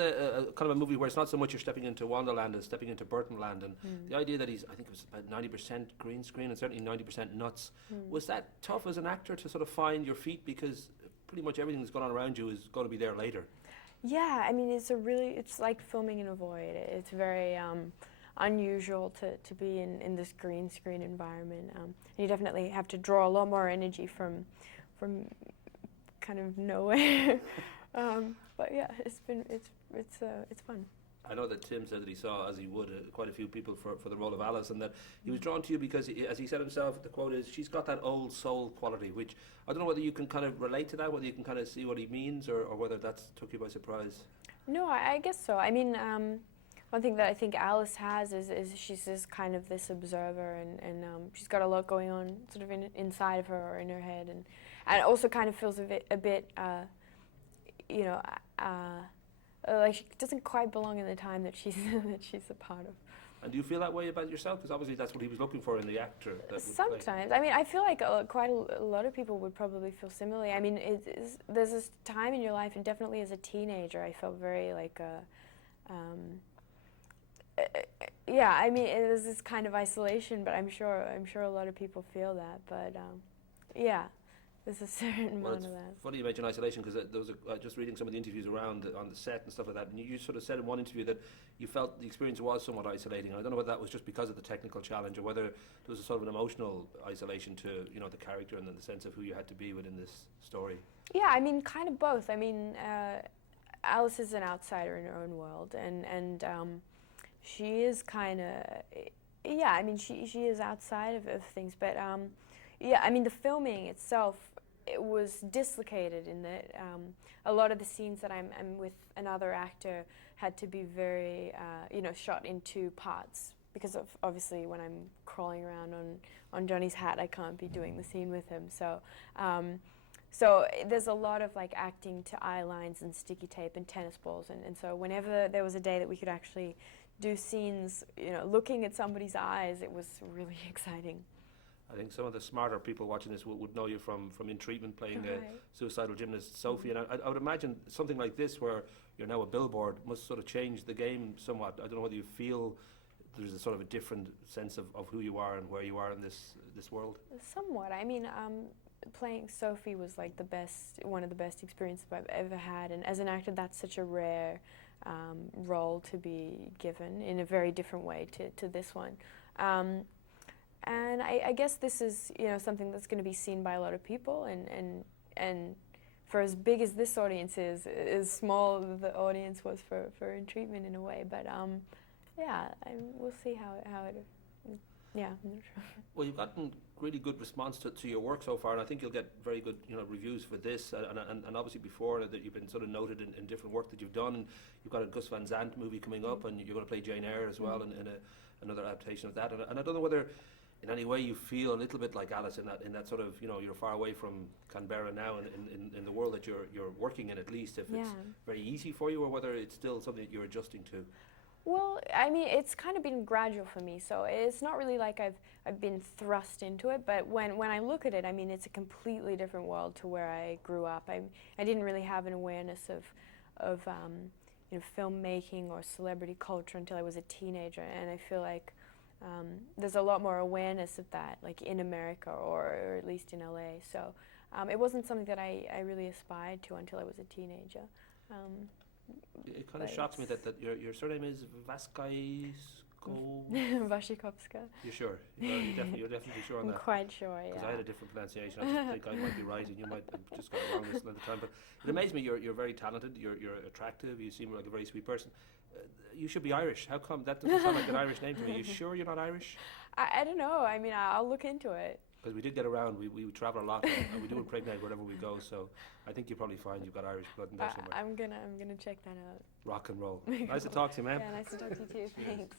a kind of a movie where it's not so much you're stepping into Wonderland as stepping into Burton land, and the idea that I think it was about 90% green screen and certainly 90% nuts. Was that tough as an actor to sort of find your feet, because pretty much everything that's going on around you is going to be there later? Yeah, I mean, it's like filming in a void. It's very unusual to be in this green screen environment. And you definitely have to draw a lot more energy from kind of nowhere. But yeah, it's fun. I know that Tim said that he saw, as he would, quite a few people for the role of Alice, and that he was drawn to you because, as he said himself, the quote is, she's got that old soul quality, which I don't know whether you can kind of relate to that, whether you can kind of see what he means, or whether that's took you by surprise. No, I guess so. I mean, one thing that I think Alice has is she's just kind of this observer, and she's got a lot going on sort of inside of her or in her head, and also kind of feels a bit you know, like she doesn't quite belong in the time that she's a part of. And do you feel that way about yourself? Because obviously that's what he was looking for in the actor. Sometimes. I mean, I feel like quite a lot of people would probably feel similarly. I mean, there's this time in your life, and definitely as a teenager, I felt very like, yeah, I mean, there's this kind of isolation, but I'm sure a lot of people feel that. But yeah. There's a certain amount of that. Funny you mention isolation, because there was just reading some of the interviews around on the set and stuff like that, and you sort of said in one interview that you felt the experience was somewhat isolating. I don't know whether that was just because of the technical challenge, or whether there was a sort of an emotional isolation to, you know, the character and the sense of who you had to be within this story. Yeah, I mean, kind of both. I mean, Alice is an outsider in her own world, and she is kind of, yeah, I mean, she is outside of things, but yeah, I mean, the filming itself, it was dislocated in that a lot of the scenes that I'm with another actor had to be very, you know, shot in two parts, because of obviously when I'm crawling around on Johnny's hat, I can't be doing the scene with him. So, so there's a lot of like acting to eye lines and sticky tape and tennis balls, and so whenever there was a day that we could actually do scenes, you know, looking at somebody's eyes, it was really exciting. I think some of the smarter people watching this would know you from In Treatment, playing suicidal gymnast Sophie. And I would imagine something like this, where you're now a billboard, must sort of change the game somewhat. I don't know whether you feel there's a sort of a different sense of who you are and where you are in this world. Somewhat. I mean, playing Sophie was like one of the best experiences I've ever had. And as an actor, that's such a rare role to be given in a very different way to this one. And I guess this is, you know, something that's going to be seen by a lot of people, and for as big as this audience is, as small the audience was for In Treatment in a way. But yeah, we'll see how it. Yeah, I'm not sure. Well, you've gotten really good response to your work so far, and I think you'll get very good, you know, reviews for this. And obviously before that, you've been sort of noted in different work that you've done. And you've got a Gus Van Sant movie coming up, and you're going to play Jane Eyre as well in another adaptation of that. And I don't know whether in any way you feel a little bit like Alice in that sort of, you know, you're far away from Canberra now, in the world that you're working in, at least, if it's very easy for you, or whether it's still something that you're adjusting to. Well, I mean, it's kind of been gradual for me, so it's not really like I've been thrust into it, but when I look at it, I mean, it's a completely different world to where I grew up. I didn't really have an awareness of you know, filmmaking or celebrity culture until I was a teenager, and I feel like there's a lot more awareness of that, like in America or at least in LA. So it wasn't something that I really aspired to until I was a teenager. It kind of shocks me that your surname is Wasikowska. Wasikowska. You're sure? You're definitely sure on that? I'm quite sure, yeah. Because I had a different pronunciation. I think I might be right, and you might have just got it wrong this length of time. But it amazes me. You're very talented. You're attractive. You seem like a very sweet person. You should be Irish. How come? That doesn't sound like an Irish name to me. You sure you're not Irish? I don't know. I mean, I'll look into it. Because we did get around. We travel a lot, and we do impregnate wherever we go. So I think you'll probably find you've got Irish blood in there somewhere. I'm gonna check that out. Rock and roll. Nice to talk to you, man. Yeah, nice to talk to you too. Thanks.